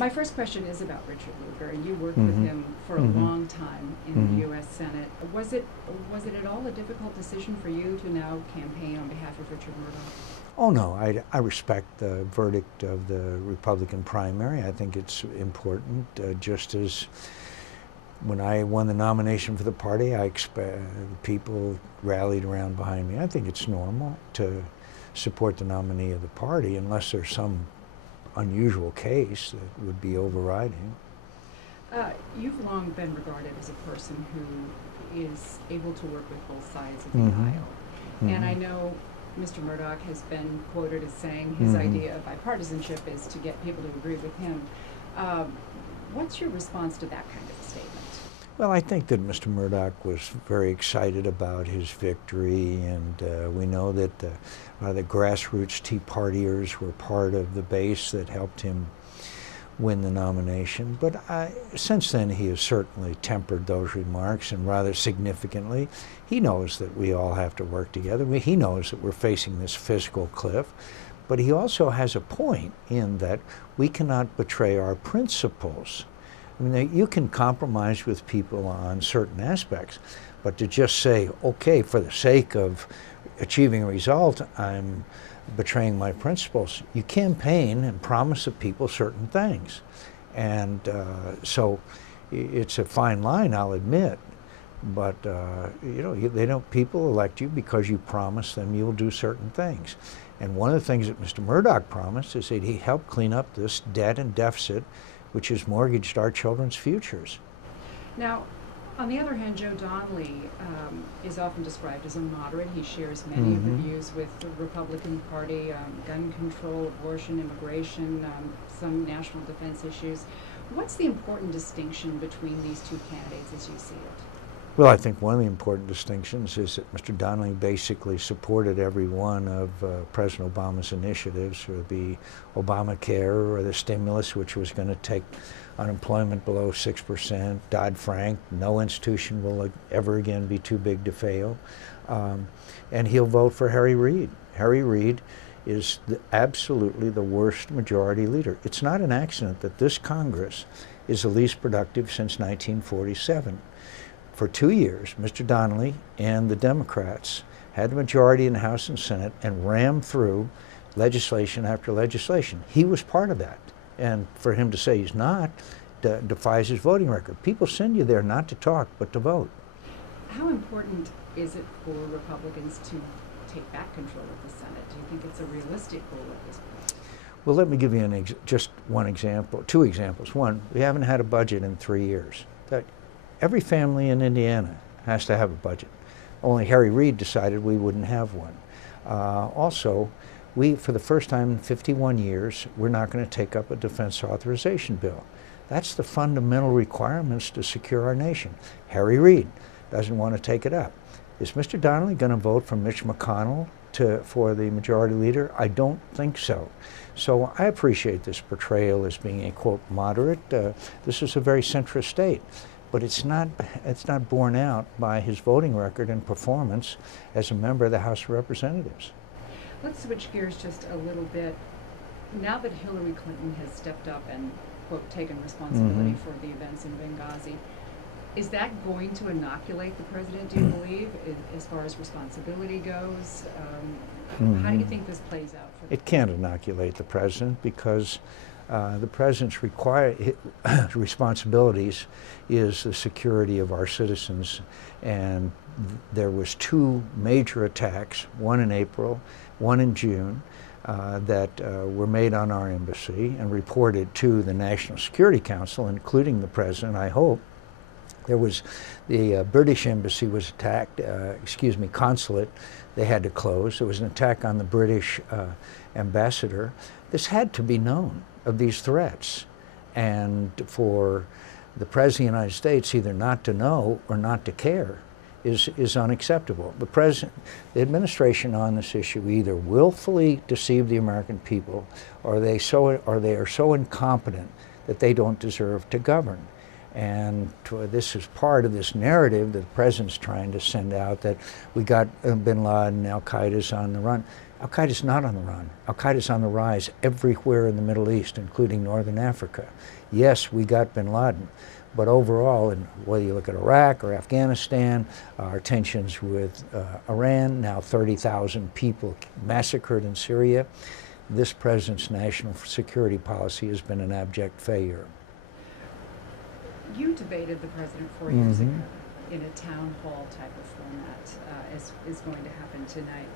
My first question is about Richard Lugar. You worked Mm-hmm. with him for a Mm-hmm. long time in Mm-hmm. the U.S. Senate. Was it at all a difficult decision for you to now campaign on behalf of Richard Murdoch? Oh no, I respect the verdict of the Republican primary. I think it's important, just as when I won the nomination for the party, I expect people rallied around behind me. I think it's normal to support the nominee of the party unless there's some unusual case that would be overriding. You've long been regarded as a person who is able to work with both sides of the Mm-hmm. aisle. And I know Mr. Murdoch has been quoted as saying his idea of bipartisanship is to get people to agree with him. What's your response to that kind of a statement? Well, I think that Mr. Murdoch was very excited about his victory, and we know that the grassroots Tea Partiers were part of the base that helped him win the nomination. But since then, he has certainly tempered those remarks, and rather significantly, he knows that we all have to work together. He knows that we're facing this fiscal cliff, but he also has a point in that we cannot betray our principles. I mean, you can compromise with people on certain aspects, but to just say, okay, for the sake of achieving a result, I'm betraying my principles. You campaign and promise the people certain things. And so it's a fine line, I'll admit, but people elect you because you promise them you'll do certain things. And one of the things that Mr. Murdoch promised is that he helped clean up this debt and deficit which has mortgaged our children's futures. Now, on the other hand, Joe Donnelly is often described as a moderate. He shares many of the views with the Republican Party, gun control, abortion, immigration, some national defense issues. What's the important distinction between these two candidates as you see it? Well, I think one of the important distinctions is that Mr. Donnelly basically supported every one of President Obama's initiatives, or the Obamacare or the stimulus, which was going to take unemployment below 6%, Dodd-Frank, no institution will ever again be too big to fail. And he'll vote for Harry Reid. Harry Reid is absolutely the worst majority leader. It's not an accident that this Congress is the least productive since 1947. For 2 years, Mr. Donnelly and the Democrats had a majority in the House and Senate and rammed through legislation after legislation. He was part of that. And for him to say he's not defies his voting record. People send you there not to talk, but to vote. How important is it for Republicans to take back control of the Senate? Do you think it's a realistic goal at this point? Well, let me give you just one example, two examples. One, we haven't had a budget in 3 years. Every family in Indiana has to have a budget. Only Harry Reid decided we wouldn't have one. Also, for the first time in 51 years, we're not going to take up a defense authorization bill. That's the fundamental requirements to secure our nation. Harry Reid doesn't want to take it up. Is Mr. Donnelly going to vote for Mitch McConnell for the majority leader? I don't think so. So I appreciate this portrayal as being a, quote, moderate. This is a very centrist state. But it's not borne out by his voting record and performance as a member of the House of Representatives. Let's switch gears just a little bit. Now that Hillary Clinton has stepped up and, quote, taken responsibility for the events in Benghazi, is that going to inoculate the president, do you believe, as far as responsibility goes? How do you think this plays out? It can't inoculate the president because the president's responsibilities is the security of our citizens, and there was 2 major attacks, one in April, one in June, that were made on our embassy and reported to the National Security Council, including the president, I hope. There was the British embassy was attacked, consulate, they had to close. There was an attack on the British ambassador. This had to be known of these threats, and for the President of the United States either not to know or not to care is unacceptable. The administration on this issue either willfully deceived the American people, or they are so incompetent that they don't deserve to govern. And this is part of this narrative that the president's trying to send out, that we got bin Laden, Al-Qaeda's on the run. Al-Qaeda's not on the run. Al-Qaeda's on the rise everywhere in the Middle East, including Northern Africa. Yes, we got bin Laden, but overall, and whether you look at Iraq or Afghanistan, our tensions with Iran, now 30,000 people massacred in Syria, this president's national security policy has been an abject failure. You debated the president 4 years ago in a town hall type of format, as is going to happen tonight.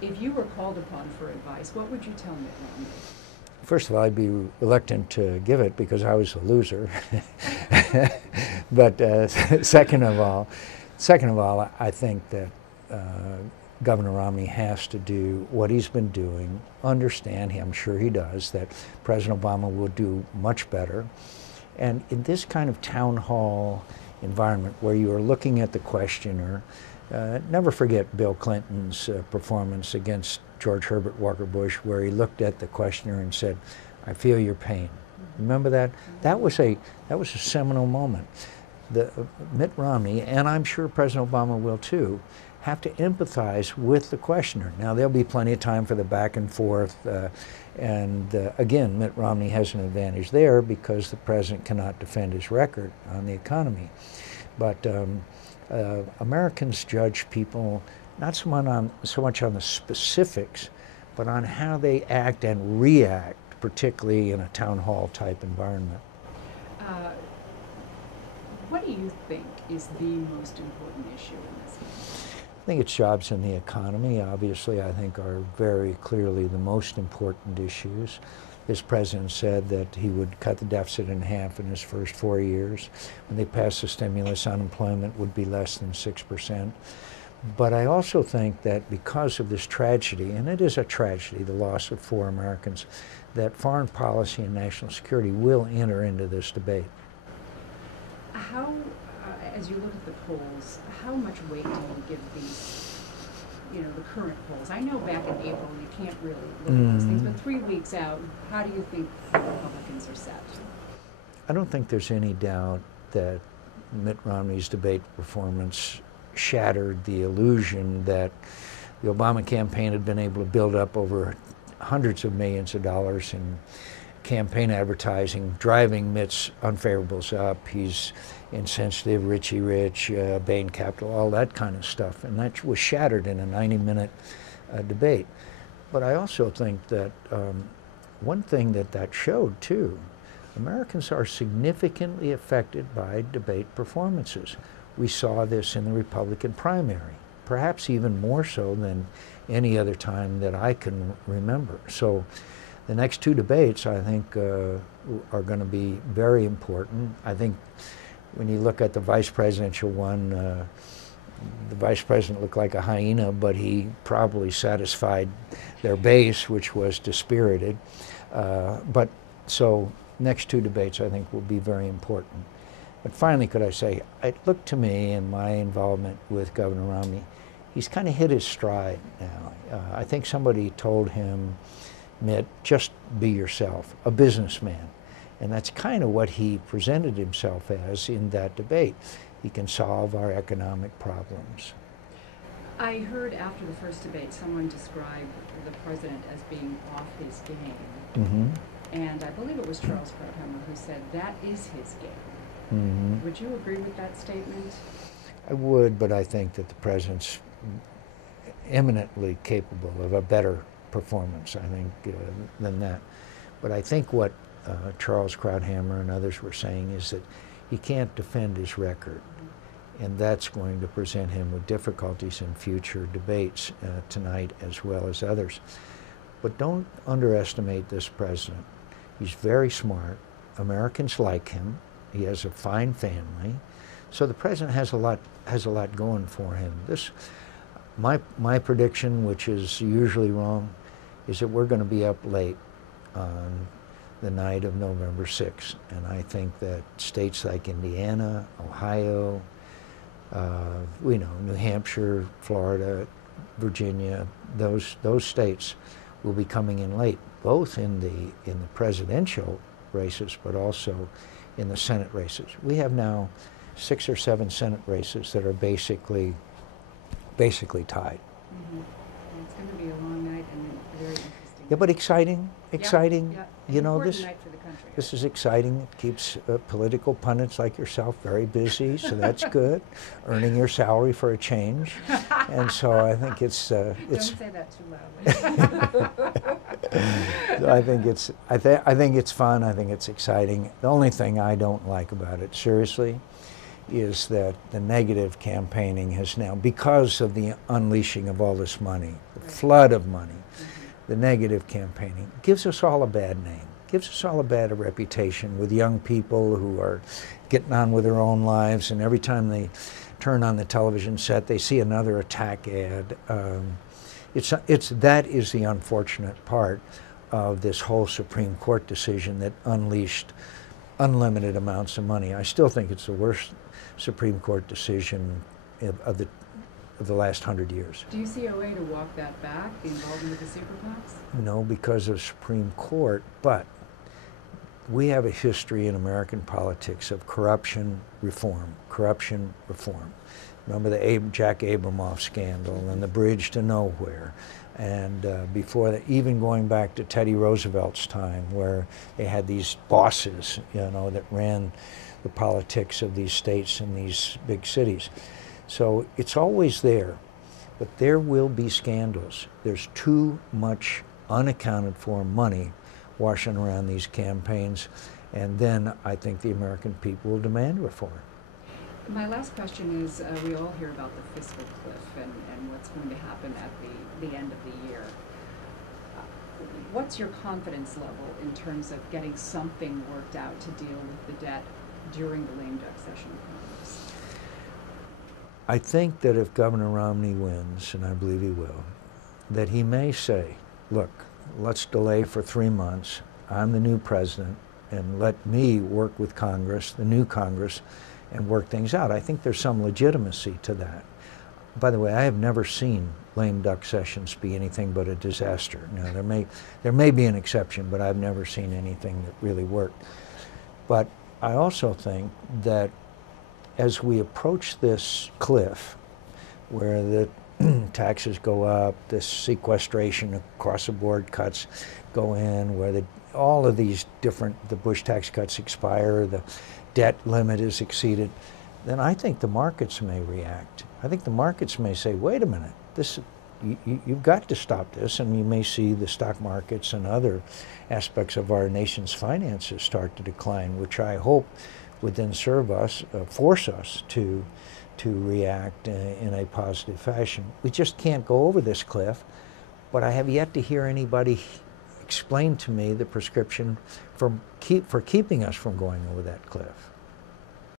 If you were called upon for advice, what would you tell Mitt Romney? First of all, I'd be reluctant to give it because I was a loser. But second of all, I think that Governor Romney has to do what he's been doing, understand, I'm sure he does, that President Obama would do much better. And in this kind of town hall environment where you are looking at the questioner, never forget Bill Clinton's performance against George Herbert Walker Bush, where he looked at the questioner and said, "I feel your pain." Remember that? That was a seminal moment. Mitt Romney, and I'm sure President Obama will too, have to empathize with the questioner. Now, there'll be plenty of time for the back and forth, and again, Mitt Romney has an advantage there because the president cannot defend his record on the economy. But Americans judge people not so much on the specifics, but on how they act and react, particularly in a town hall type environment. What do you think is the most important issue in this case? I think it's jobs and the economy, obviously, I think are very clearly the most important issues. This president said that he would cut the deficit in half in his first 4 years. When they passed the stimulus, unemployment would be less than 6%. But I also think that because of this tragedy, and it is a tragedy, the loss of 4 Americans, that foreign policy and national security will enter into this debate. How, as you look at the polls, how much weight do you give these, the current polls? I know back in April you can't really look at those things, but 3 weeks out, how do you think the Republicans are set? I don't think there's any doubt that Mitt Romney's debate performance shattered the illusion that the Obama campaign had been able to build up over hundreds of millions of dollars in campaign advertising, driving Mitt's unfavorables up. He's insensitive, Richie Rich, Bain Capital, all that kind of stuff. And that was shattered in a 90-minute debate. But I also think that one thing that showed, too, Americans are significantly affected by debate performances. We saw this in the Republican primary, perhaps even more so than any other time that I can remember. So the next 2 debates, I think, are going to be very important. I think when you look at the vice presidential one, the vice president looked like a hyena, but he probably satisfied their base, which was dispirited. But so next 2 debates, I think, will be very important. But finally, could I say, it looked to me in my involvement with Governor Romney, he's kind of hit his stride now. I think somebody told him, Mitt, just be yourself, a businessman. And that's kind of what he presented himself as in that debate. He can solve our economic problems. I heard after the first debate someone describe the president as being off his game. And I believe it was Charles Krauthammer who said that is his game. Would you agree with that statement? I would, but I think that the president's eminently capable of a better performance, I think, than that. But I think what Charles Krauthammer and others were saying is that he can't defend his record, and that's going to present him with difficulties in future debates tonight as well as others. But don't underestimate this president. He's very smart. Americans like him. He has a fine family. So the president has a lot going for him. My prediction, which is usually wrong, is that we're going to be up late on the night of November 6th. And I think that states like Indiana, Ohio, New Hampshire, Florida, Virginia, those states will be coming in late, both in the presidential races, but also in the Senate races. We have now 6 or 7 Senate races that are basically tied. It's going to be a long night, and Yeah, but exciting. Yeah. You know, Important this night for the country. this is exciting. It keeps political pundits like yourself very busy, so that's good. Earning your salary for a change, and so I think it's Don't say that too loudly. I think I think it's fun. I think it's exciting. The only thing I don't like about it, seriously, is that the negative campaigning has now, because of the unleashing of all this money, the flood of money, the negative campaigning gives us all a bad name, gives us all a bad reputation with young people who are getting on with their own lives, and every time they turn on the television set, they see another attack ad. That is the unfortunate part of this whole Supreme Court decision that unleashed unlimited amounts of money. I still think it's the worst Supreme Court decision of the last 100 years. Do you see a way to walk that back, the involvement with the super PACs? No, because of Supreme Court, but we have a history in American politics of corruption reform. Remember the Jack Abramoff scandal and the bridge to nowhere. And before that, even going back to Teddy Roosevelt's time, where they had these bosses, that ran the politics of these states and these big cities. So it's always there, but there will be scandals. There's too much unaccounted for money washing around these campaigns, and then I think the American people will demand reform. My last question is, we all hear about the fiscal cliff and what's going to happen at the end of the year. What's your confidence level in terms of getting something worked out to deal with the debt during the lame duck session of Congress? I think that if Governor Romney wins, and I believe he will, that he may say, look, let's delay for 3 months. I'm the new president, and let me work with Congress, the new Congress, and work things out. I think there's some legitimacy to that. By the way, I have never seen lame duck sessions be anything but a disaster. Now, there may be an exception, but I've never seen anything that really worked. But I also think that as we approach this cliff, where the taxes go up, the sequestration across the board cuts go in, where all of these the Bush tax cuts expire, the debt limit is exceeded, then I think the markets may react. I think the markets may say, wait a minute, you've got to stop this, and you may see the stock markets and other aspects of our nation's finances start to decline, which I hope would then force us to react in a positive fashion. We just can't go over this cliff, but I have yet to hear anybody explain to me the prescription for keeping us from going over that cliff.